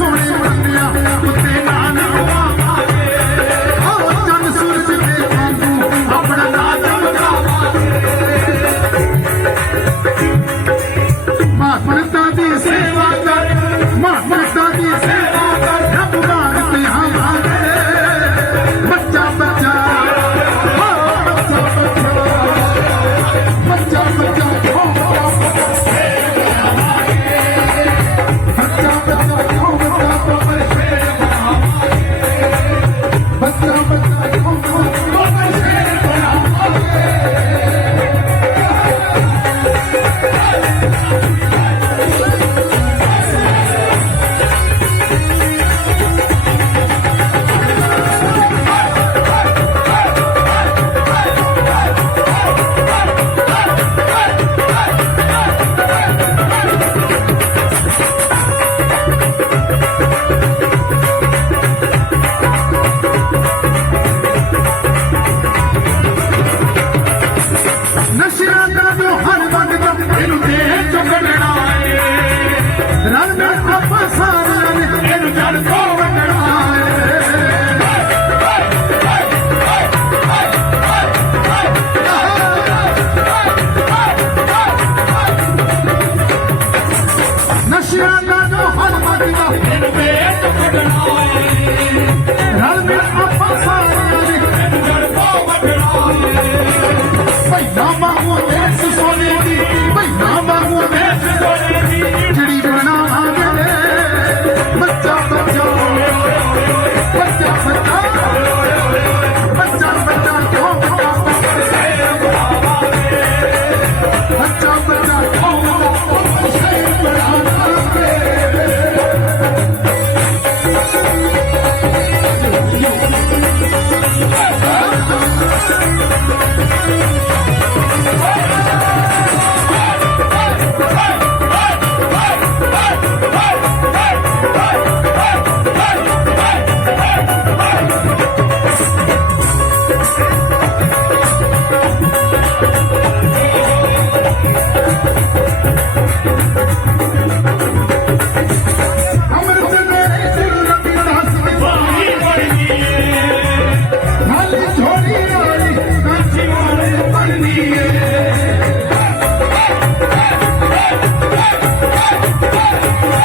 free. Carmen a passar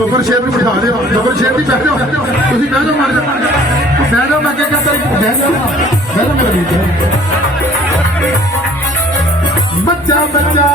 ਬਬਰ ਸ਼ੇਰ ਨੂੰ ਬਿਠਾ ਦਿਓ, ਬਬਰ ਸ਼ੇਰ ਦੀ ਬਹਿ ਜਾਓ ਤੁਸੀਂ ਬਹਿ ਜਾਓ ਮਰ ਜਾਓ। ਬਹਿ ਜਾਓ, ਮੈਂ ਕਿਹਾ ਕਰ ਬਹਿ ਜਾਓ ਬਹਿ ਜਾਓ ਮੇਰੇ ਵੀਰ ਬੱਚਾ ਬੱਚਾ।